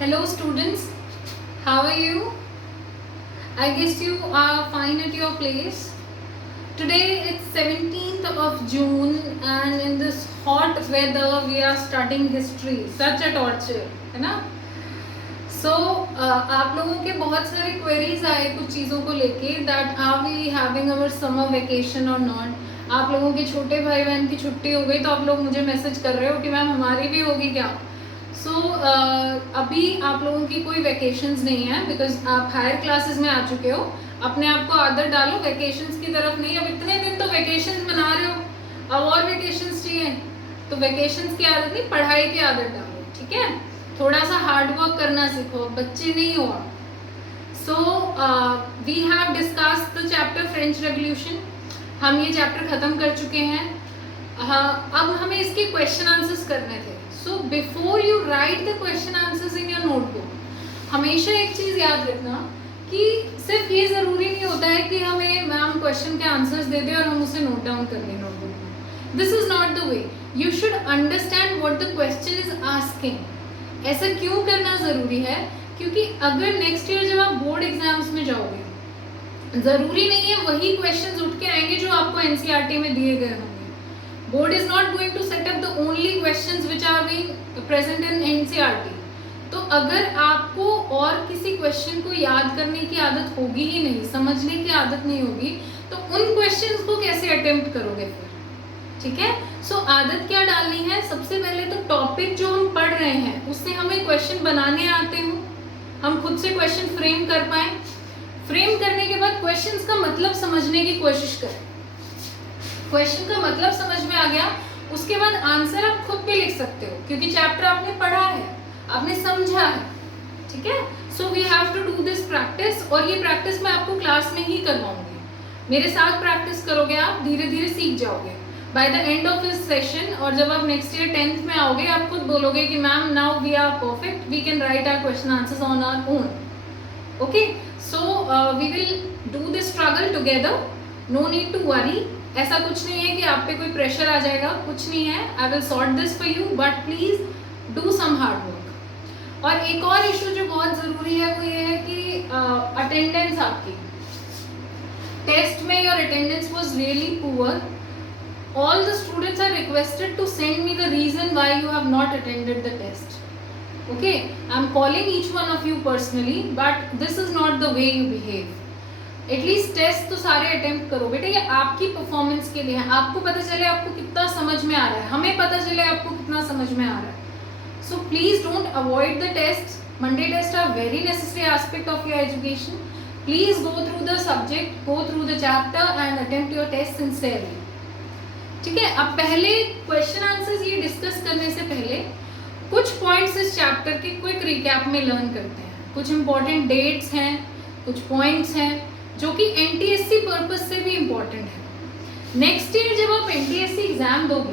Hello students, how are you? I guess you are fine at your place. Today it's 17th of June and in this hot weather we are studying history. Such a torture, है ना? So आप लोगों के बहुत सारे queries आए कुछ चीज़ों को लेके that are we having our summer vacation or not? आप लोगों के छोटे भाई बहन की छुट्टी हो गई तो आप लोग मुझे मैसेज कर रहे हो कि मैम हमारी भी होगी क्या? अभी आप लोगों की कोई वैकेशंस नहीं है बिकॉज आप हायर क्लासेस में आ चुके हो. अपने आप को आदत डालो वैकेशंस की तरफ नहीं. अब इतने दिन तो वैकेशंस मना रहे हो, अब और वैकेशंस चाहिए तो वैकेशंस की आदत नहीं, पढ़ाई की आदत डालो. ठीक है, थोड़ा सा हार्ड वर्क करना सीखो, बच्चे नहीं हो आप. We have discuss the chapter French revolution. हम ये चैप्टर खत्म कर चुके हैं. अब हमें इसके क्वेश्चन आंसर्स करने थे. So before you write the question answers in your notebook, हमेशा एक चीज़ याद रखना कि सिर्फ ये ज़रूरी नहीं होता है कि हमें मैम क्वेश्चन के आंसर्स दे दे और हम उसे नोट डाउन कर लें नोटबुक में. This is not the way. You should understand what the question is asking. ऐसा क्यों करना ज़रूरी है? क्योंकि अगर नेक्स्ट ईयर जब आप बोर्ड एग्जाम्स में जाओगे, ज़रूरी नहीं है वही क्वेश्चन उठ के आएंगे जो आपको एनसीईआरटी में दिए गए होंगे. Board is not going to set up the only questions which are being present in NCERT. तो अगर आपको और किसी क्वेश्चन को याद करने की आदत होगी ही नहीं, समझने की आदत नहीं होगी, तो उन क्वेश्चंस को कैसे अटेम्प्ट करोगे फिर? ठीक है. आदत क्या डालनी है? सबसे पहले तो टॉपिक जो हम पढ़ रहे हैं उससे हमें क्वेश्चन बनाने आते हो, हम खुद से क्वेश्चन फ्रेम कर पाए. फ्रेम करने के बाद क्वेश्चंस का मतलब समझने की कोशिश करें. क्वेश्चन का मतलब समझ में आ गया, उसके बाद आंसर आप खुद भी लिख सकते हो क्योंकि चैप्टर आपने पढ़ा है, आपने समझा है. ठीक है. We have to do this practice और ये प्रैक्टिस मैं आपको क्लास में ही करवाऊंगी. मेरे साथ प्रैक्टिस करोगे आप, धीरे धीरे सीख जाओगे by the end of this session. और जब आप नेक्स्ट ईयर 10th में आओगे आप खुद बोलोगे कि ma'am now we are perfect, we can write our question answers on our own. Okay, we will do this struggle together. No need to worry. ऐसा कुछ नहीं है कि आप पे कोई प्रेशर आ जाएगा, कुछ नहीं है. I will sort this for you but please do some hard work. और एक और इशू जो बहुत ज़रूरी है वो ये है कि अटेंडेंस आपकी टेस्ट में, your attendance was really poor. All the students are requested to send me the reason why you have not attended the test. Okay, I am calling each one of you personally but this is not the way you behave. At least test तो सारे attempt करो बेटा, ये आपकी performance के लिए है. आपको पता चले आपको कितना समझ में आ रहा है, हमें पता चले आपको कितना समझ में आ रहा है. So please don't avoid the test. Monday test are very necessary aspect of your education. Please go through the subject, go through the chapter and attempt your test sincerely. ठीक है. अब पहले क्वेश्चन आंसर्स ये discuss करने से पहले कुछ points इस चैप्टर के क्विक रिकैप में लर्न करते हैं. कुछ इंपॉर्टेंट डेट्स हैं, कुछ पॉइंट्स हैं जो कि एनटीएससी पर्पस से भी इम्पोर्टेंट है. नेक्स्ट ईयर जब आप एनटीएससी एग्जाम दोगे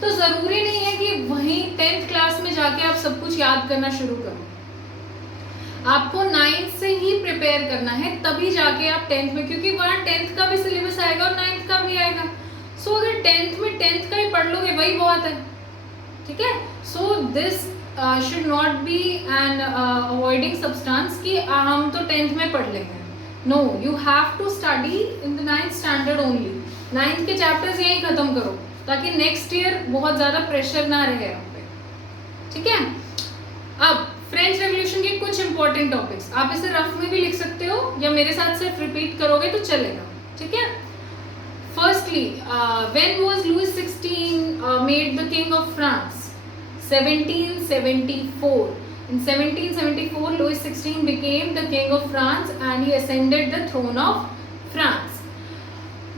तो ज़रूरी नहीं है कि वहीं 10th क्लास में जाके आप सब कुछ याद करना शुरू करो. आपको 9th से ही प्रिपेयर करना है, तभी जाके आप 10th में, क्योंकि वहाँ 10th का भी सिलेबस आएगा और 9th का भी आएगा. अगर 10th में 10th का ही पढ़ लोगे वही बहुत है. ठीक है. This should not be an avoiding substance कि हम तो 10th में पढ़ लेंगे. No, you have to study in the 9th standard only. 9th के चैप्टर्स यहीं खत्म करो ताकि नेक्स्ट ईयर बहुत ज़्यादा प्रेशर ना रहे आप पे. ठीक है. अब फ्रेंच रेवोल्यूशन के कुछ इंपॉर्टेंट टॉपिक्स, आप इसे रफ में भी लिख सकते हो या मेरे साथ सिर्फ रिपीट करोगे तो चलेगा. ठीक है. Firstly, when was Louis 16 made the king of France? 1774. In 1774, Louis XVI became the king of France and he ascended the throne of France.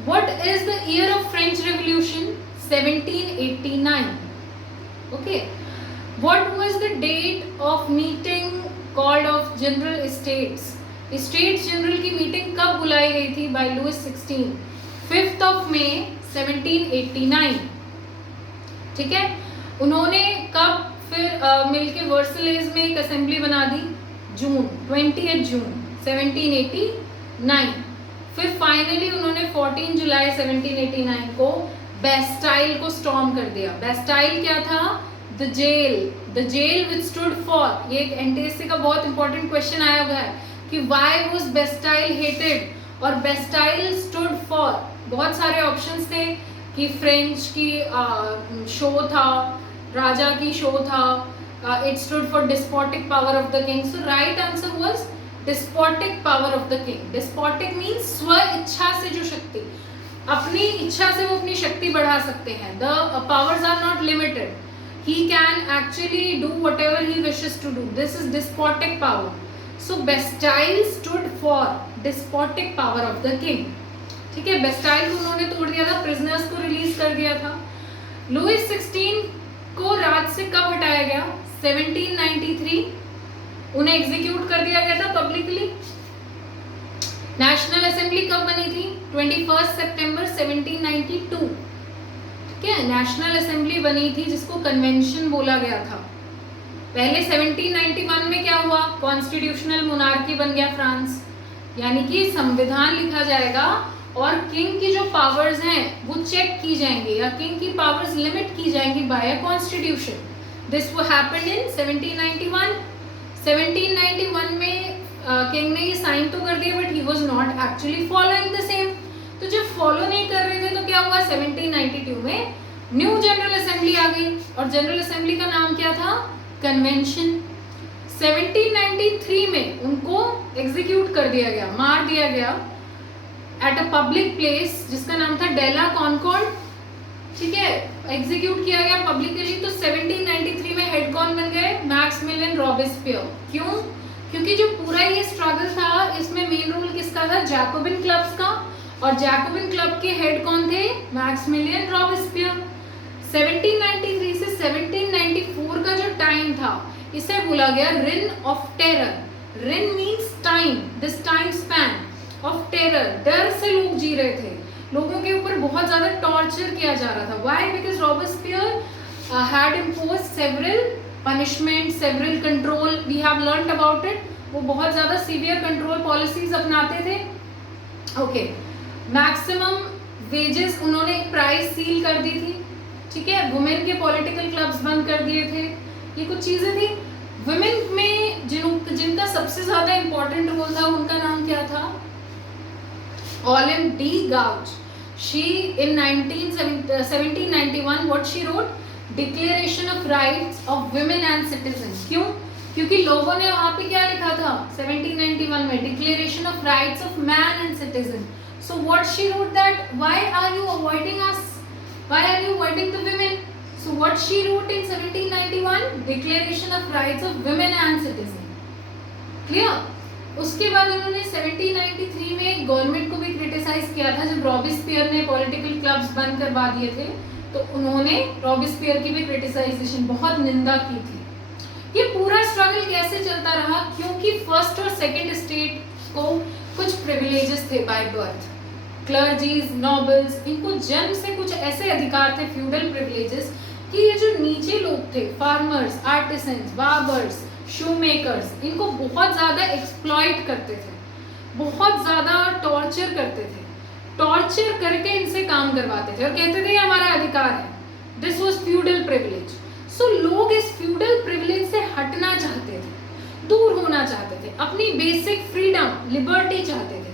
What is the year of French Revolution? 1789. Okay. What was the date of meeting called of General Estates? States General की meeting कब बुलाई गई थी by Louis XVI? 5th of May 1789. ठीक है. उन्होंने कब फिर मिलके वर्सलेज में एक असेंबली बना दी? जून 20 जून 1789. फिर फाइनली उन्होंने 14 जुलाई 1789 को बेस्टाइल को स्टॉर्म कर दिया. बेस्टाइल क्या था? The jail, the the jail withstood for, ये एक एनटीएससी का बहुत इंपॉर्टेंट क्वेश्चन आया हुआ है कि व्हाई वाज बेस्टाइल हेटेड और बेस्टाइल स्टूड फॉर। बहुत सारे ऑप्शंस थे कि फ्रेंच की शो था, राजा की शो था, it stood for despotic power of the king. So right answer was despotic power of the king. Despotic means स्व इच्छा से जो शक्ति, अपनी इच्छा से वो अपनी शक्ति बढ़ा सकते हैं। The powers are not limited, he can actually do whatever he wishes to do. This is despotic power. So Bastille stood for despotic power of the king. ठीक है, बेस्टाइल को उन्होंने तोड़ दिया था, प्रिजनर्स को रिलीज कर दिया था। लुइस 16 को राज से कब हटाया गया? 1793, उन्हें एग्जीक्यूट कर दिया गया था पब्लिकली। नेशनल असेंबली कब बनी थी? 21 सितंबर 1792। ठीक है, नेशनल असेंबली बनी थी जिसको कन्वेंशन बोला गया था। पहले 1791 में क्या हुआ? कॉन्स्टिट्यूशनल मोनार्की बन गया फ्रांस, यानी कि संविधान लिखा जाएगा और किंग की जो पावर्स हैं वो चेक की जाएंगी या किंग की पावर्स लिमिट की जाएंगी बाय अ कॉन्स्टिट्यूशन। दिस वो हैपेंड इन 1791। 1791 में किंग ने ये साइन तो कर दिया but he was not actually following the same. तो जब फॉलो नहीं कर रहे थे तो क्या हुआ? 1792 में न्यू जनरल असेंबली आ गई और जनरल असेंबली का नाम क्या था? कन्वेंशन। 1793 में उनको एग्जीक्यूट कर दिया गया, मार दिया गया एट अ पब्लिक प्लेस जिसका नाम था डेला कॉनकॉर्ड। ठीक है, एग्जीक्यूट किया गया पब्लिकली। तो 1793 में हेड कौन बन गए? Maximilian Robespierre. क्यों? क्योंकि जो पूरा ये स्ट्रगल था इसमें मेन रोल किसका था? जैकोबिन क्लब्स का, और जैकोबिन क्लब के हेड कौन थे? Maximilian Robespierre. 1793 से 1794 का जो टाइम था इसे बोला गया reign of terror. Reign means time, this time span of terror. डर से लोग जी रहे थे, लोगों के ऊपर बहुत ज्यादा टॉर्चर किया जा रहा था। Why? Because Robespierre had imposed several punishment, several control, we have learned about it. वो बहुत ज्यादा सीवियर कंट्रोल पॉलिसीज अपनाते थे। ओके, मैक्सिमम वेजेस, उन्होंने एक प्राइस सील कर दी थी। ठीक है, वुमेन के पॉलिटिकल क्लब्स बंद कर दिए थे, ये कुछ चीजें थी। वुमेन में जिनका सबसे ज्यादा इंपॉर्टेंट रोल था उनका नाम क्या था? Olympe de Gouges. She in 1791 what she wrote? Declaration of rights of women and citizen. क्यों? क्योंकि लोगों ने वहां पे क्या लिखा था 1791 में? Declaration of rights of man and citizen. So what she wrote that why are you avoiding us? Why are you avoiding the women? So what she wrote in 1791? Declaration of Rights of Women and Citizen. Clear? उसके बाद उन्होंने 1793 में government को भी criticise किया था। जब Robespierre ने पॉलिटिकल क्लब्स बंद करवा दिए थे तो उन्होंने रॉबेस्पियर की भी क्रिटिसाइजेशन, बहुत निंदा की थी। ये पूरा स्ट्रगल कैसे चलता रहा? क्योंकि फर्स्ट और सेकेंड स्टेट को कुछ प्रिविलेजेस थे बाय बर्थ। क्लर्जीज, नोबल्स, इनको जन्म से कुछ ऐसे अधिकार थे, फ्यूडल प्रिविलेजेस, कि ये जो नीचे लोग थे, फार्मर्स, आर्टिसंस, बार्बर्स, शूमेकर्स, इनको बहुत ज़्यादा एक्सप्लॉइट करते थे, बहुत ज़्यादा टॉर्चर करते थे। टॉर्चर करके इनसे काम करवाते थे और कहते थे ये हमारा अधिकार है। This was feudal privilege. So लोग इस फ्यूडल प्रिविलेज से हटना चाहते थे, दूर होना चाहते थे, अपनी बेसिक फ्रीडम, लिबर्टी चाहते थे।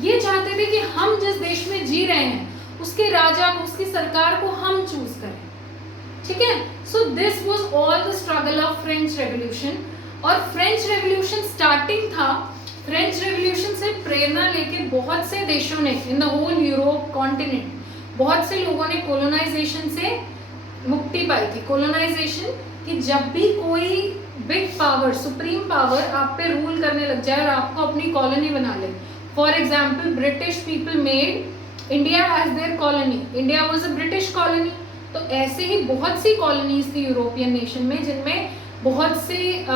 ये चाहते थे कि हम जिस देश में जी रहे हैं उसके राजा को, उसकी सरकार को हम चूज करें। ठीक है, so this was all the struggle of French revolution. और फ्रेंच रेवोल्यूशन स्टार्टिंग था, फ्रेंच रेवोल्यूशन से प्रेरणा लेके बहुत से देशों ने in the whole Europe continent, बहुत से लोगों ने कोलोनाइजेशन से मुक्ति पाई थी। कोलोनाइजेशन कि जब भी कोई बिग पावर, सुप्रीम पावर आप पे रूल करने लग जाए और आपको अपनी कॉलोनी बना ले। For example, British people made India as their colony. India was a British colony. तो ऐसे ही बहुत सी कॉलोनीज थी यूरोपियन नेशन में जिनमें बहुत से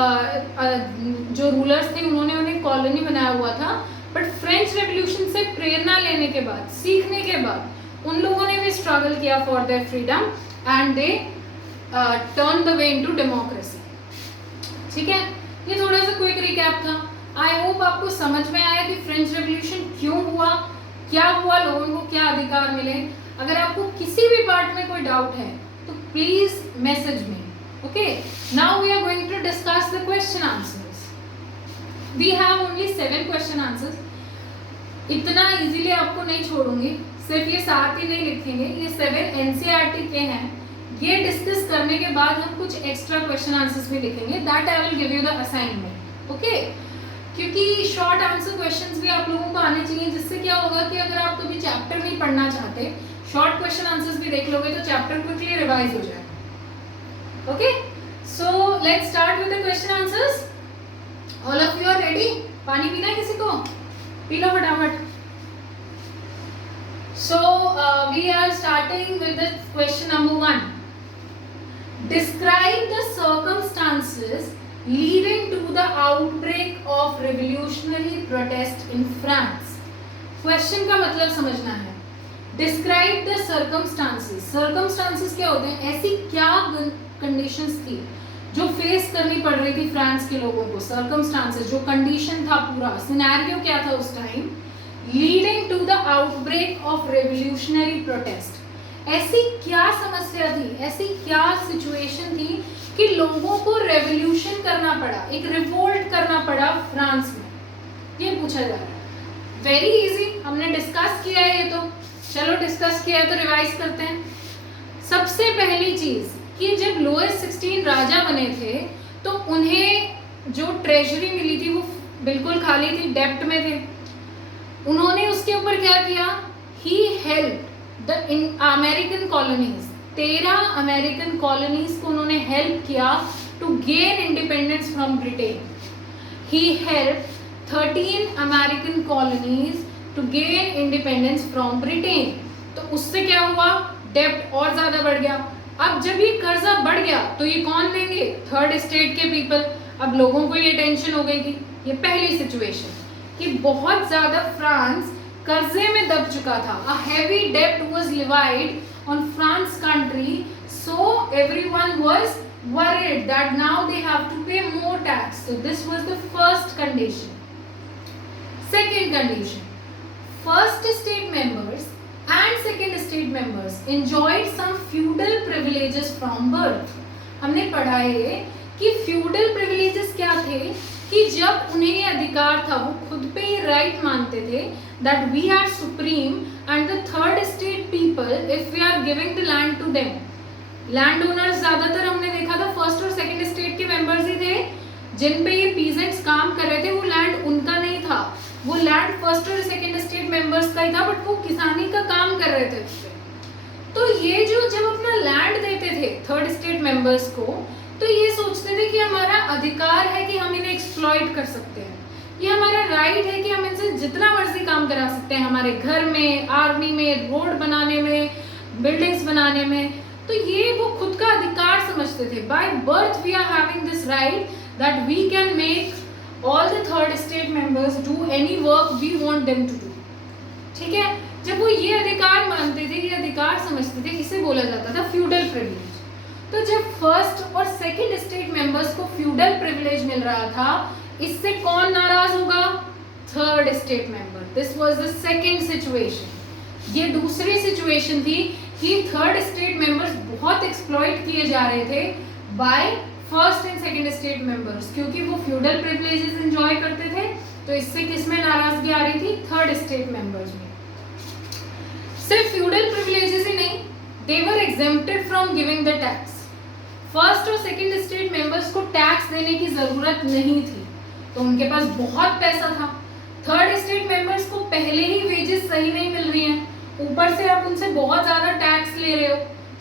जो रूलर्स थे उन्होंने उन्हें कॉलोनी बनाया हुआ था। बट फ्रेंच रेवोल्यूशन से प्रेरणा लेने के बाद, सीखने के बाद उन लोगों ने भी स्ट्रगल किया for their freedom and they turn the way into democracy. ठीक है, ये थोड़ा सा क्विक रिकैप था। आई होप आपको समझ में आया कि फ्रेंच रेवोल्यूशन क्यों हुआ, क्या हुआ, लोगों को क्या अधिकार मिले। अगर आपको किसी भी पार्ट में कोई डाउट है तो प्लीज मैसेज में, Okay, now we are going to discuss the question answers. We have only 7 question answers. इतना इजीली आपको नहीं छोड़ूंगी, सिर्फ ये 7 ही नहीं लिखेंगे, ये 7 NCERT के हैं. ये डिस्कस करने के बाद हम कुछ एक्स्ट्रा क्वेश्चन आंसर्स भी लिखेंगे. That I will give you the assignment. Okay, क्योंकि शॉर्ट आंसर क्वेश्चंस भी आप लोगों को आने चाहिए, जिससे क्या होगा कि अगर आप कभी चैप्टर नहीं पढ़ना चाहते, शॉर्ट क्वेश्चन आंसर्स भी देख लोगे तो चैप्टर क्विकली रिवाइज हो जाएगा. Okay, so let's start with the question answers. All of you are ready? पानी पीना है किसी को? पी लो फटाफट. So we are starting with the question number 1. Describe the circumstances leading to the outbreak of revolutionary protest in France. Question का मतलब समझना है. Describe the circumstances. Circumstances क्या होते हैं? ऐसी क्या conditions थी जो फेस करनी पड़ रही थी फ्रांस के लोगों को? Circumstances, जो कंडीशन था, पूरा सिनेरियो क्या था उस time, leading to the outbreak of revolutionary protest. ऐसी क्या समस्या थी, ऐसी क्या सिचुएशन थी कि लोगों को रेवोल्यूशन करना पड़ा, एक रिवोल्ट करना पड़ा फ्रांस में? ये पूछा जा रहा है. वेरी इजी, हमने डिस्कस किया है ये. तो चलो डिस्कस किया है तो रिवाइज करते हैं. सबसे पहली चीज कि जब लुईस 16 राजा बने थे तो उन्हें जो ट्रेजरी मिली थी वो बिल्कुल खाली थी, डेप्ट में थे. उन्होंने उसके ऊपर क्या किया? He help the American colonies. 13 American colonies को उन्होंने हेल्प किया to gain independence from Britain. He help 13 American colonies to gain independence from Britain. तो उससे क्या हुआ? डेप्ट और ज्यादा बढ़ गया. अब जब ये कर्जा बढ़ गया तो ये कौन देंगे? थर्ड स्टेट के पीपल. अब लोगों को ये टेंशन हो गई थी. ये पहली सिचुएशन कि बहुत ज्यादा फ्रांस कर्जे में दब चुका था. A heavy debt was levied on France country, so everyone was worried that now they have to pay more tax. So this was the first condition. Second condition, first state members and second state members enjoyed some feudal privileges from birth. हमने पढ़ा है कि feudal privileges क्या थे कि जब उन्हें ये अधिकार था, वो खुद पे ये राइट मानते थे that we are supreme and the third state people if we are giving the land to them. Land owners ज्यादातर हमने देखा था फर्स्ट और सेकंड स्टेट के मेंबर्स ही थे. जिन पे ये पीजेंट्स काम कर रहे थे वो लैंड उनका नहीं था, वो लैंड फर्स्ट और सेकंड स्टेट मेंबर्स का ही था, बट वो किसानी का काम कर रहे थे उसपे. तो ये जो जब अपना लैंड देते थे थर्ड स्टेट मेंबर्स को, तो ये सोचते थे कि हमारा अधिकार है कि हम इन्हें एक्सप्लॉइट कर सकते हैं, ये हमारा राइट है कि हम इनसे जितना मर्जी काम करा सकते हैं, हमारे घर में, आर्मी में, रोड बनाने में, बिल्डिंग्स बनाने में. तो ये वो खुद का अधिकार समझते थे. By birth we are having this right that we can make all the third state members do any work we want them to do. ठीक है, जब वो ये अधिकार मानते थे, ये अधिकार समझते थे, इसे बोला जाता था फ्यूडल प्रिविलेज. तो जब फर्स्ट और सेकंड स्टेट मेंबर्स को फ्यूडल प्रिविलेज मिल रहा था, इससे कौन नाराज होगा? Third state member. This was the second situation. ये दूसरी सिचुएशन थी कि थर्ड स्टेट मेंबर्स बहुत एक्सप्लॉइट किए जा रहे थे by first and second state members, क्योंकि वो फ्यूडल प्रिविलेजेस एंजॉय करते थे. तो इससे किसमें नाराजगी आ रही थी? थर्ड स्टेट मेंबर्स में. सिर्फ फ्यूडल प्रिविलेजेस ही नहीं, they were exempted from giving the tax. First और सेकंड स्टेट मेंबर्स को टैक्स देने की जरूरत नहीं थी, तो उनके पास बहुत पैसा था. थर्ड स्टेट मेंबर्स को पहले ही वेजेस सही नहीं मिल रही हैं, ऊपर से आप उनसे बहुत ज्यादा टैक्स ले रहे हो,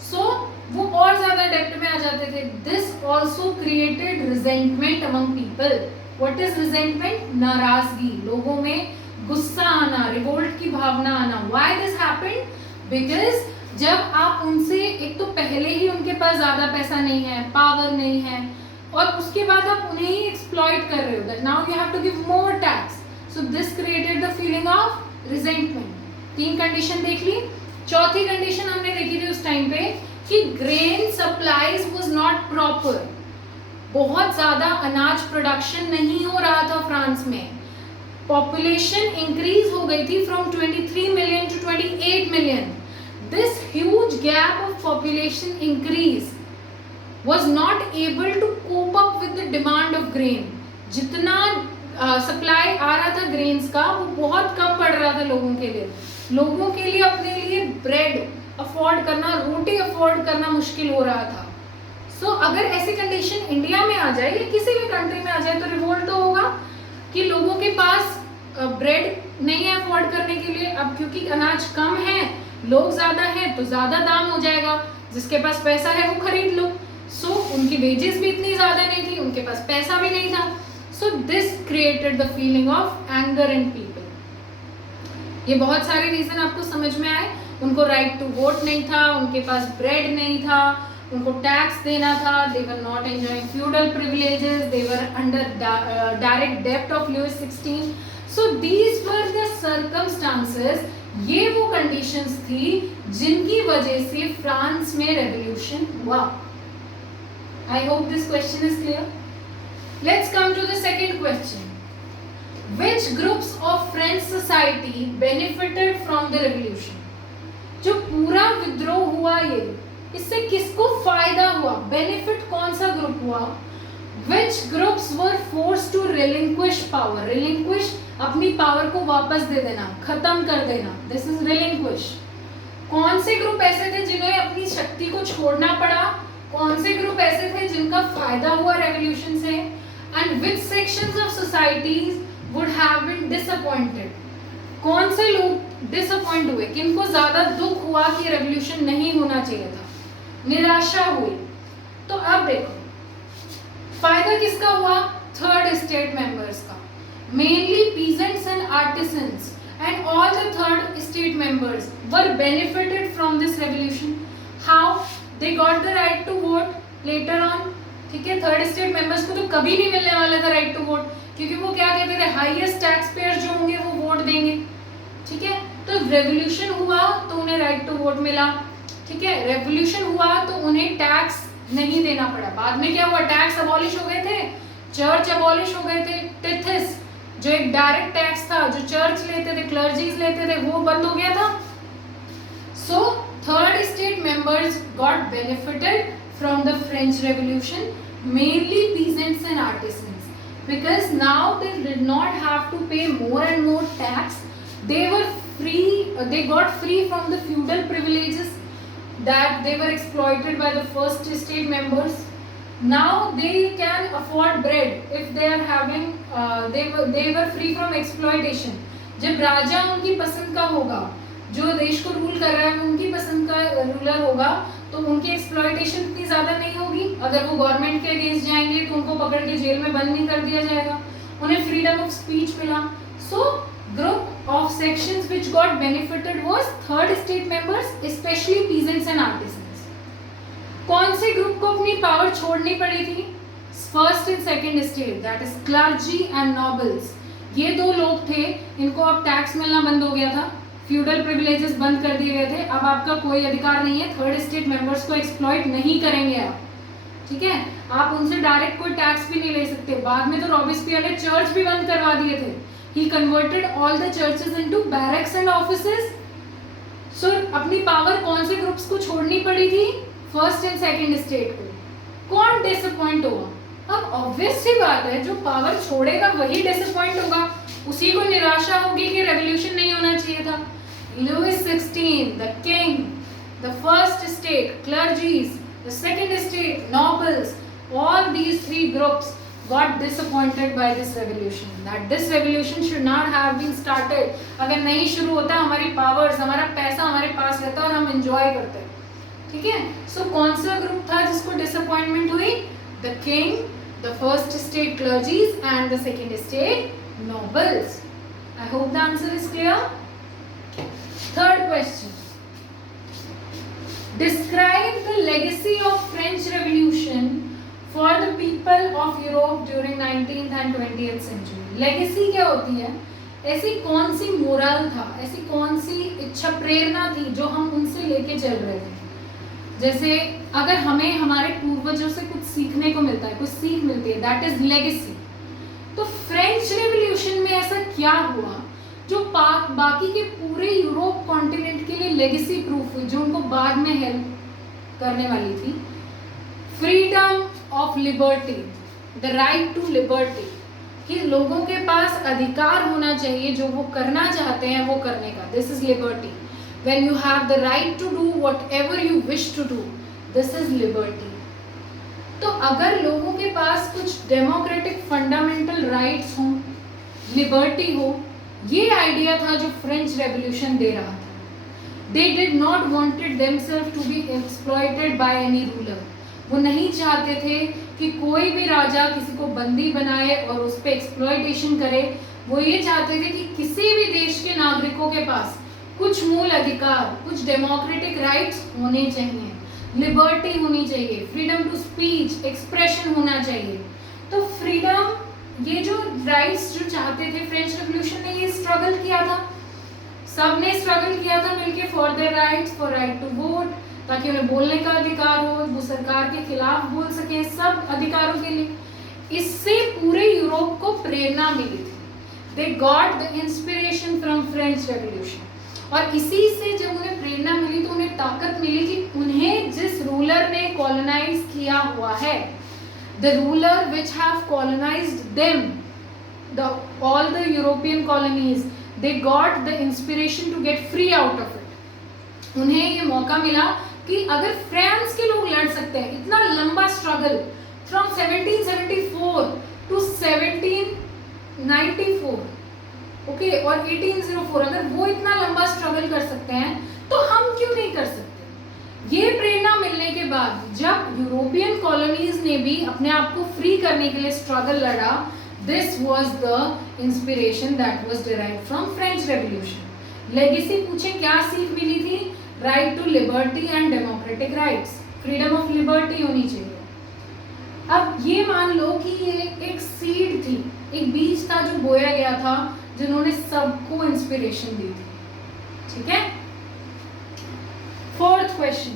सो वो और ज्यादा डेब्ट में आ जाते थे. This also created resentment among people. What is resentment? नाराजगी, लोगों में गुस्सा आना, रिवोल्ट की भावना आना. Why this happened? बिकॉज जब आप उनसे, एक तो पहले ही उनके पास ज्यादा पैसा नहीं है, पावर नहीं है, और उसके बाद आप उन्हें ही एक्सप्लॉइट कर रहे हो, that now you have to give more tax. So this created the feeling of resentment. 3 condition देख ली. चौथी कंडीशन हमने देखी थी उस टाइम पे कि grain supplies was not proper. बहुत ज्यादा अनाज प्रोडक्शन नहीं हो रहा था फ्रांस में. पॉपुलेशन इंक्रीज हो गई थी from 23 million to 28 million. This huge gap of population increase was not able to cope up with the demand of grain. जितना सप्लाई आ रहा था ग्रेन्स का वो बहुत कम पड़ रहा था लोगों के लिए. लोगों के लिए अपने लिए ब्रेड अफोर्ड करना, रोटी अफोर्ड करना मुश्किल हो रहा था. सो अगर ऐसी कंडीशन इंडिया में आ जाए या किसी भी कंट्री में आ जाए तो रिवोल्ट तो होगा कि लोगों के पास ब्रेड नहीं है अफोर्ड करने के लिए. अब क्योंकि अनाज कम है, लोग ज़्यादा हैं तो ज़्यादा दाम हो जाएगा. जिसके पास पैसा है वो खरीद लो. सो उनकी वेजेस भी इतनी ज़्यादा नहीं थी, उनके पास पैसा भी नहीं था. सो this created the feeling of anger in people. ये बहुत सारे रीज़न आपको समझ में आए. उनको राइट टू वोट नहीं था, उनके पास ब्रेड नहीं था, उनको टैक्स देना था, they were not enjoying feudal privileges, they were under direct डेब्ट of Louis 16. So these were the circumstances. ये वो कंडीशंस थी जिनकी वजह से फ्रांस में रेवोल्यूशन हुआ. I hope this question is clear. Let's come to the second question. Which groups of French society benefited from the revolution? जो पूरा विद्रोह हुआ ये, इससे किसको फायदा हुआ? बेनिफिट कौन सा ग्रुप हुआ? Which groups were forced to relinquish power? Relinquish अपनी पावर को वापस दे देना, खत्म कर देना. This is relinquish. कौन से ग्रुप ऐसे थे जिन्हें अपनी शक्ति को छोड़ना पड़ा? कौन से ग्रुप ऐसे थे जिनका फायदा हुआ रेवोल्यूशन से? And which sections of societies would have been disappointed? कौन से लोग डिसअपॉइंट हुए, किनको ज्यादा दुख हुआ कि रेवोल्यूशन नहीं होना चाहिए था, निराशा हुई? तो अब देखो फायदा किसका हुआ? थर्ड स्टेट मेंबर्स का. Mainly peasants and artisans and all the third state members were benefited from this revolution. How? They got the right to vote later on. ठीक है, थर्ड स्टेट मेंबर्स को तो कभी नहीं मिलने वाला था राइट टू वोट, क्योंकि वो क्या कहते थे, हाईएस्ट टैक्स पेयर जो होंगे वो वोट देंगे. ठीक है, तो रेवोल्यूशन हुआ तो उन्हें राइट टू वोट मिला. ठीक है, रेवोल्यूशन हुआ तो उन्हें टैक्स नहीं देना पड़ा. बाद में क्या हुआ? टैक्स अबॉलिश हो गए थे, चर्च अबॉलिश हो गए थे. टिथिस जो एक डायरेक्ट टैक्स था जो चर्च लेते थे, क्लर्जीज लेते थे, वो बंद हो गया था. So third state members got benefited from the French Revolution, mainly peasants and artisans, because now they did not have to pay more and more tax. They were free, they got free from the feudal privileges that they were exploited by the first state members. Now they can afford bread if they are having they were free from exploitation. जब राजा उनकी पसंद का होगा, जो देश को rule कर रहा है उनकी पसंद का रूलर होगा, तो उनकी एक्सप्लॉयटेशन इतनी ज़्यादा नहीं होगी. अगर वो गवर्नमेंट के अगेंस्ट जाएंगे तो उनको पकड़ के जेल में बंद नहीं कर दिया जाएगा. उन्हें फ्रीडम ऑफ स्पीच मिला. So group of sections which got benefited was third state members, specially peasants and artisans. कौन से ग्रुप को अपनी पावर छोड़नी पड़ी थी? First and second state, that is clergy and nobles. ये दो लोग थे, इनको अब टैक्स मिलना बंद हो गया था, फ्यूडल प्रिविलेजेस बंद कर दिए गए थे. अब आपका कोई अधिकार नहीं है, थर्ड स्टेट मेंबर्स को एक्सप्लॉइट नहीं करेंगे आप. ठीक है, आप उनसे डायरेक्ट कोई टैक्स भी नहीं ले सकते. बाद में तो रॉबिस्पियर ने चर्च भी बंद करवा दिए थे. He converted all the churches into barracks and offices. So अपनी पावर कौन से ग्रुप्स को छोड़नी पड़ी थी? फर्स्ट एंड सेकेंड स्टेट को. कौन डिसअपॉइंट होगा? अब ऑब्वियस सी बात है, जो पावर छोड़ेगा वही डिसअपॉइंट होगा, उसी को निराशा होगी कि रेवोल्यूशन नहीं होना चाहिए था. Louis XVI, the king, the first state, clergies, the second state, nobles, all these three groups got disappointed by this revolution. That this revolution should not have been started. अगर नहीं शुरू होता, हमारी पावर्स, हमारा पैसा हमारे पास रहता और हम एंजॉय करते. ठीक है, सो कौन सा ग्रुप था जिसको डिसअपॉइंटमेंट हुई? The king, the first state clergies and the second state nobles. I hope the answer is clear. Third question. Describe the legacy of French Revolution for the people of Europe during 19th and 20th century. Legacy क्या होती है? ऐसी कौन सी moral था, ऐसी कौन सी इच्छा प्रेरणा थी जो हम उनसे लेके चल रहे थे? जैसे अगर हमें हमारे पूर्वजों से कुछ सीखने को मिलता है, कुछ सीख मिलती है, दैट इज लेगेसी. तो फ्रेंच रेवोल्यूशन में ऐसा क्या हुआ जो बाकी के पूरे यूरोप कॉन्टिनेंट के लिए लेगेसी प्रूफ हुई, जो उनको बाद में हेल्प करने वाली थी? Freedom of liberty, the right to liberty, कि लोगों के पास अधिकार होना चाहिए जो वो करना चाहते हैं वो करने का. This is liberty. When you have the right to do whatever you wish to do, this is liberty. तो अगर लोगों के पास कुछ डेमोक्रेटिक फंडामेंटल राइट्स हों, लिबर्टी हो, ये आइडिया था जो फ्रेंच रेवोल्यूशन दे रहा था. They did not wanted themselves to be exploited by any ruler. वो नहीं चाहते थे कि कोई भी राजा किसी को बंदी बनाए और उस पर एक्सप्लॉइटेशन करे. वो ये चाहते थे कि किसी भी देश के नागरिकों के पास कुछ मूल अधिकार, कुछ डेमोक्रेटिक राइट्स होने चाहिए, लिबर्टी होनी चाहिए, फ्रीडम टू स्पीच, एक्सप्रेशन होना चाहिए. तो फ्रीडम, ये जो राइट्स जो चाहते थे, फ्रेंच रेवोल्यूशन ने ये स्ट्रगल किया था, सबने स्ट्रगल किया था मिलके for their rights, for right to vote, ताकि उन्हें बोलने का अधिकार हो, वो सरकार के खिलाफ बोल सके, सब अधिकारों के लिए. इससे पूरे यूरोप को प्रेरणा मिली थी. दे got the inspiration from French revolution. और इसी से जब उन्हें प्रेरणा मिली तो उन्हें ताकत मिली कि उन्हें जिस रूलर ने कॉलोनाइज किया हुआ है, the ruler which have colonized them, all the European colonies, they got the inspiration to get free out of it. उन्हें ये मौका मिला कि अगर फ्रांस के लोग लड़ सकते हैं, इतना लंबा स्ट्रगल फ्रॉम 1774 टू 1794, ओके, और 1804, अगर वो इतना लंबा स्ट्रगल कर सकते हैं तो हम क्यों नहीं कर सकते. ये प्रेरणा मिलने के बाद जब यूरोपियन कॉलोनीज ने भी अपने आप को फ्री करने के लिए स्ट्रगल लड़ा, this was the inspiration that was derived from French revolution. Legacy पूछे क्या सीख मिली थी? Right to liberty and democratic rights, freedom of liberty होनी चाहिए. अब ये मान लो कि ये एक सीड थी, एक बीज था जो बोया गया था, जिन्होंने सबको इंस्पिरेशन दी थी. ठीक है. Fourth question.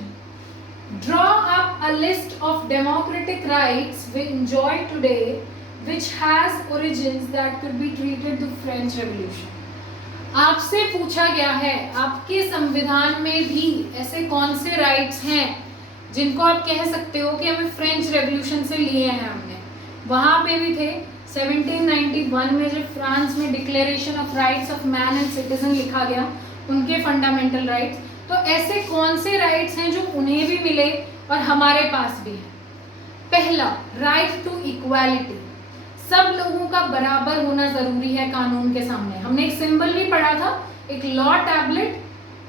Draw up a list of democratic rights we enjoy today which has origins that could be treated the French Revolution. आपसे पूछा गया है आपके संविधान में भी ऐसे कौन से राइट्स हैं जिनको आप कह सकते हो कि हमें फ्रेंच रेवोल्यूशन से लिए हैं. हमने वहाँ पे भी थे 1791 में जब फ्रांस में declaration of rights of man and citizen लिखा गया, उनके फंडामेंटल राइट्स. तो ऐसे कौन से राइट्स हैं जो उन्हें भी मिले और हमारे पास भी है? पहला, राइट टू इक्वालिटी. सब लोगों का बराबर होना जरूरी है कानून के सामने. हमने एक सिंबल भी पढ़ा था, एक लॉ टैबलेट,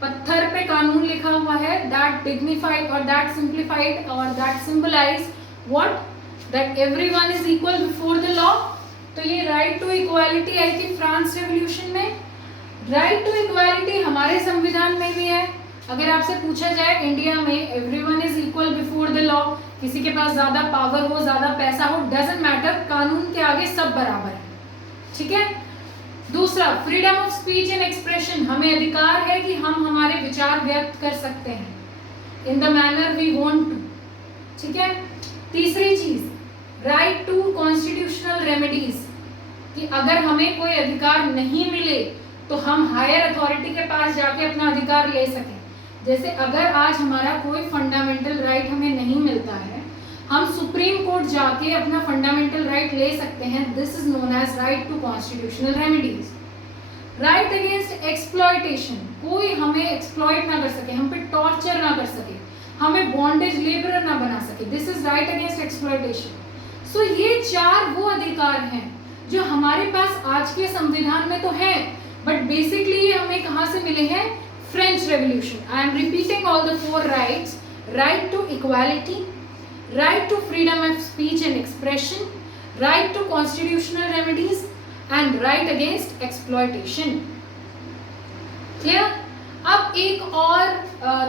पत्थर पे कानून लिखा हुआ है, दैट डिग्निफाइड और दैट सिंप्लीफाइड और that symbolize what, that everyone is equal before the law. तो ये राइट टू इक्वालिटी आई थी फ्रांस रेवोल्यूशन में. राइट टू इक्वालिटी हमारे संविधान में भी है. अगर आपसे पूछा जाए इंडिया में everyone is equal before the law, किसी के पास ज्यादा पावर हो, ज्यादा पैसा हो, डजंट मैटर, कानून के आगे सब बराबर है. ठीक है. दूसरा, freedom of speech and expression. हमें अधिकार है कि हम हमारे विचार व्यक्त कर सकते हैं in the manner we want to. ठीक है. तीसरी चीज, राइट टू कॉन्स्टिट्यूशनल रेमेडीज, कि अगर हमें कोई अधिकार नहीं मिले तो हम हायर अथॉरिटी के पास जाके अपना अधिकार ले सकें. जैसे अगर आज हमारा कोई फंडामेंटल राइट हमें नहीं मिलता है, हम सुप्रीम कोर्ट जाके अपना फंडामेंटल राइट ले सकते हैं. This is known as right to constitutional remedies. Right against exploitation, कोई हमें एक्सप्लॉयट ना कर सके, हम पे टॉर्चर ना कर सके, हमें बॉन्डेज लेबरर ना बना सके. This is right against exploitation. So ये चार वो अधिकार हैं जो हमारे पास आज के संविधान में तो है, बट बेसिकली ये हमें कहाँ से मिले हैं? French Revolution. I am repeating all the four rights: right to equality, right to freedom of speech and expression, right to constitutional remedies, and right against exploitation. Clear? अब एक और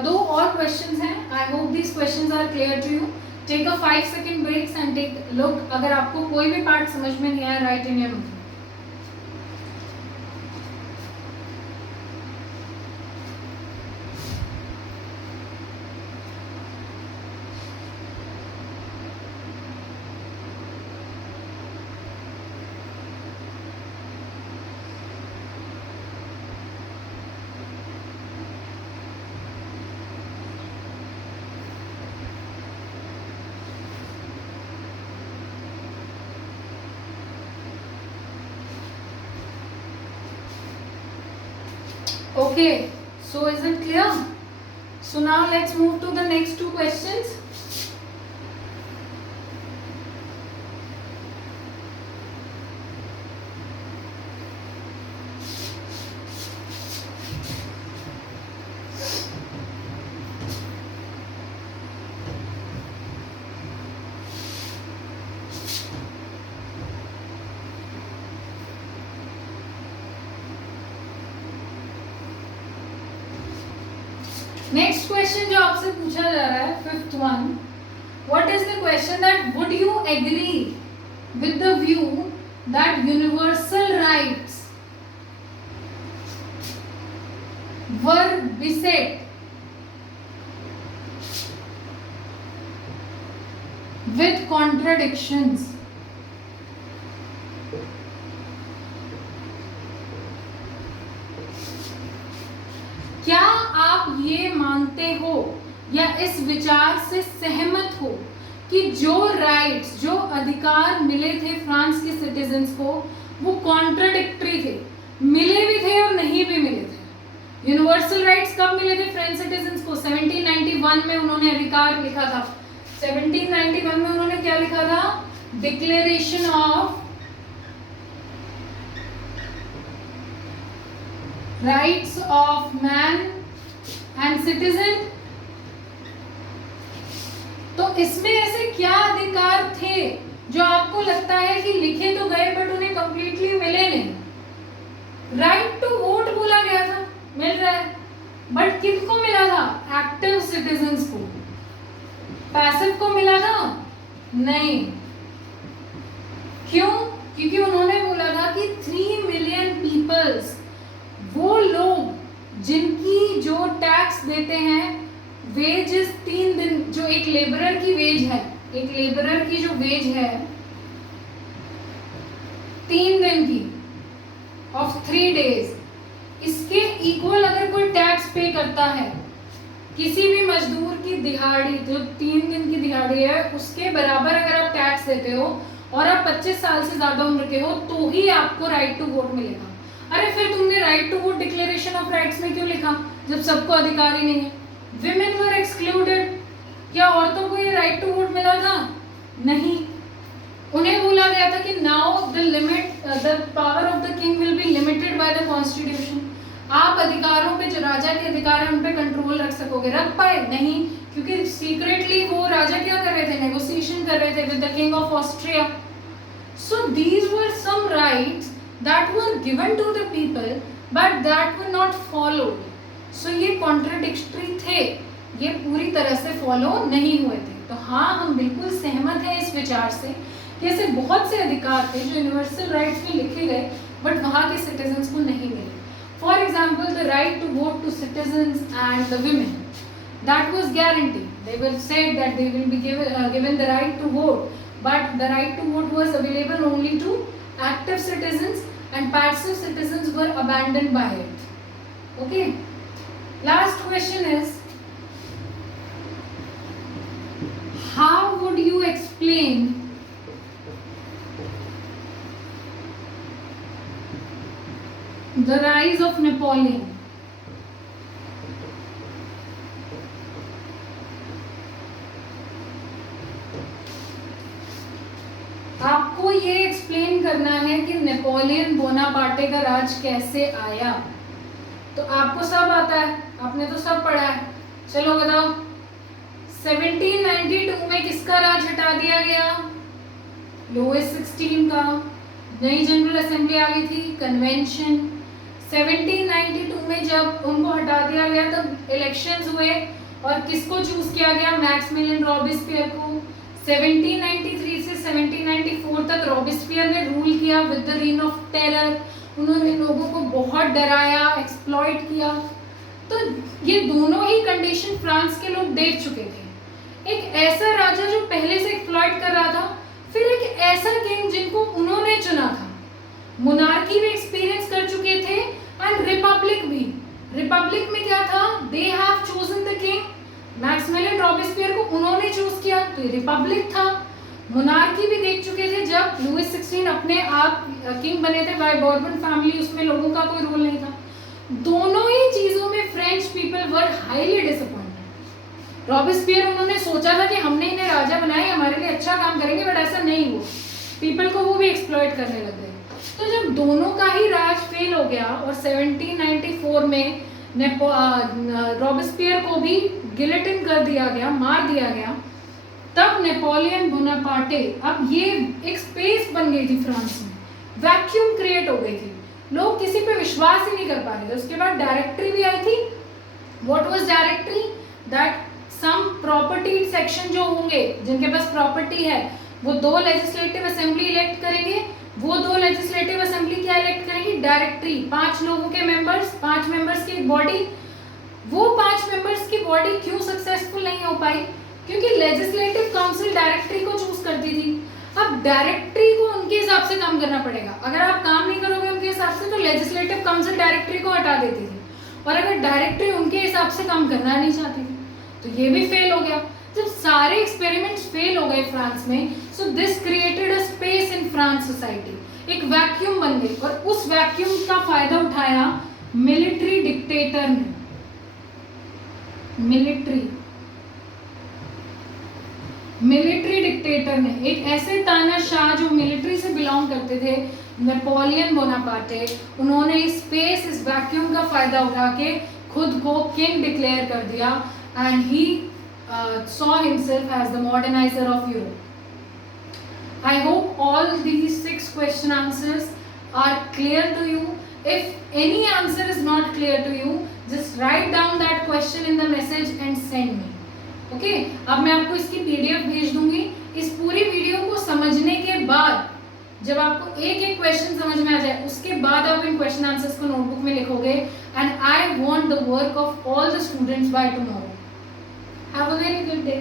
दो और questions हैं. I hope these questions are clear to you. Take a 5-second breaks and take a look. अगर आपको कोई भी part समझ में नहीं आया, write in your note. Okay, so is it clear? So now let's move to the next two questions. Next question जो आपसे पूछा जा रहा है, fifth one, what is the question that would you agree with the view that universal rights were beset with contradictions? क्या आप ये मानते हो या इस विचार से सहमत हो कि जो राइट्स, जो अधिकार मिले थे फ्रांस के सिटीजन्स को, वो कॉन्ट्राडिक्टरी थे, मिले भी थे और नहीं भी मिले थे? यूनिवर्सल राइट्स कब मिले थे फ्रेंच सिटीजन्स को? 1791 में उन्होंने अधिकार लिखा था। 1791 में उन्होंने क्या लिखा था? Declaration of rights of man and citizen. तो इसमें ऐसे क्या अधिकार थे जो आपको लगता है कि लिखे तो गए बट उन्हें कंप्लीटली मिले नहीं? राइट टू वोट बोला गया था, मिल रहा है, बट किसको मिला था? एक्टिव सिटीजन्स को। पैसिव को मिला था? नहीं। क्यों? क्योंकि उन्होंने बोला था कि 3 मिलियन पीपल्स, वो लोग जिनकी जो टैक्स देते हैं, वेजेस 3 दिन, जो एक लेबरर की वेज है, एक लेबरर की जो वेज है 3 दिन की ऑफ 3 डेज, इसके इक्वल अगर कोई टैक्स पे करता है, किसी भी मजदूर की दिहाड़ी, जो 3 दिन की दिहाड़ी है, उसके बराबर अगर आप टैक्स देते हो और आप 25 साल से ज्यादा उम्र के हो, तो ही आपको राइट टू वोट मिलेगा। अरे फिर तुमने right to vote declaration of rights में क्यों लिखा जब सबको अधिकार ही नहीं है? Women were excluded. क्या औरतों को ये राइट टू वोट मिला था? नहीं। उन्हें बोला गया था कि now the limit, the power of the king will be limited by the constitution. आप अधिकारों पे, जो राजा के अधिकार है, उन पे कंट्रोल रख सकोगे? रख पाए? नहीं, क्योंकि सीक्रेटली वो राजा क्या कर रहे थे? नेगोशिएशन कर रहे थे with the king of Austria. So these were some rights that were given to the people but that were not followed. So ये contradictory थे, ये पूरी तरह से फॉलो नहीं हुए थे। तो हाँ, हम बिल्कुल सहमत हैं इस विचार से कि ऐसे बहुत से अधिकार थे जो यूनिवर्सल राइट्स में लिखे गए बट वहाँ के सिटीजन्स को नहीं मिले। For example, the right to vote to citizens and the women, that was guaranteed. They were said that they will be given the right to vote, but the right to vote was available only to active citizens and passive citizens were abandoned by it. Okay, last question is, how would you explain the rise of Napoleon? आपको ये explain करना है कि Napoleon Bonaparte का राज कैसे आया। तो आपको सब आता है, आपने तो सब पढ़ा है, चलो बताओ। 1792 में किसका राज हटा दिया गया? लुईस 16 का। नई जनरल असेंबली आ गई थी, कन्वेंशन। 1792 में जब उनको हटा दिया गया तब इलेक्शंस हुए और किसको चूज किया गया? मैक्सिमिलियन रॉबिस्पियर को। 1793 से 1794 तक रॉबिस्पियर ने रूल किया with the rain of terror. उन्होंने लोगों को बहुत डराया, एक्सप्लॉइट किया। तो ये दोनों ही कंडीशन फ्रांस के लोग देख चुके थे। एक ऐसा राजा जो पहले से एक्सप्लॉइट कर रहा था, फिर एक ऐसा किंग जिनको उन्होंने चुना था। मोनार्की भी एक्सपीरियंस कर चुके थे एंड रिपब्लिक भी। रिपब्लिक में क्या था? They have chosen the king. Maximilien Robespierre को उन्होंने चूज किया, तो ये रिपब्लिक था। मोनार्की भी देख चुके थे, जब लुईस 16 अपने आप किंग बने थे बाय बॉर्बन फैमिली, उसमें लोगों का कोई रोल नहीं था। दोनों ही चीजों में French people were highly disappointed. Robespierre उन्होंने सोचा था कि हमने इन्हें राजा बनाया, हमारे लिए अच्छा काम करेंगे, बट ऐसा नहीं हुआ, पीपल को वो भी एक्सप्लॉइट करने लग गए। तो जब दोनों का ही राज फेल हो गया और 1794 में रॉबेस्पियर को भी गिलेटिन कर दिया गया, मार दिया गया, तब नेपोलियन बोनापार्टे, अब ये एक स्पेस बन गई थी फ्रांस में, वैक्यूम क्रिएट हो गई थी, लोग किसी पे विश्वास ही नहीं कर पा रहे थे। उसके बाद डायरेक्टरी भी आई थी। What was directory? That sum property section जो होंगे, जिनके पास प्रॉपर्टी है, वो 2 लेजिस्लेटिव असेंबली इलेक्ट करेंगे, वो 2 लेजिस्लेटिव असेंबली क्या इलेक्ट करेंगी? डायरेक्टरी, 5 लोगों के मेंबर्स, 5 मेंबर्स की बॉडी। वो 5 मेंबर्स की बॉडी क्यों सक्सेसफुल नहीं हो पाई? क्योंकि लेजिस्लेटिव काउंसिल डायरेक्टरी को चूज करती थी। अब डायरेक्टरी को उनके हिसाब से काम करना पड़ेगा, अगर आप काम नहीं करोगे उनके हिसाब से तो लेजिस्लेटिव काउंसिल डायरेक्टरी को हटा देती थी, और अगर डायरेक्टरी उनके हिसाब से काम करना नहीं चाहती थी तो ये भी फेल हो गया। जब सारे एक्सपेरिमेंट्स फेल हो गए फ्रांस में, सो this created a space in France society, एक वैक्यूम बन गई, और उस वैक्यूम का फायदा उठाया मिलिट्री डिक्टेटर ने। मिलिट्री डिक्टेटर ने, एक ऐसे तानाशाह जो मिलिट्री से बिलोंग करते थे, नेपोलियन बोनापार्टे, उन्होंने इस स्पेस, इस वैक्यूम का फायदा उठा के खुद को किंग डिक्लेयर कर दिया, and he saw himself as the modernizer of Europe. I hope all these 6 question answers are clear to you. If any answer is not clear to you, just write down that question in the message and send me. Okay? अब मैं आपको इसकी PDF भेज दूंगी। इस पूरी video को समझने के बाद, जब आपको एक एक क्वेश्चन समझ में आ जाए, उसके बाद आप इन क्वेश्चन आंसर्स को नोटबुक में लिखोगे, and I want the work of all the students by tomorrow. Have a very good day.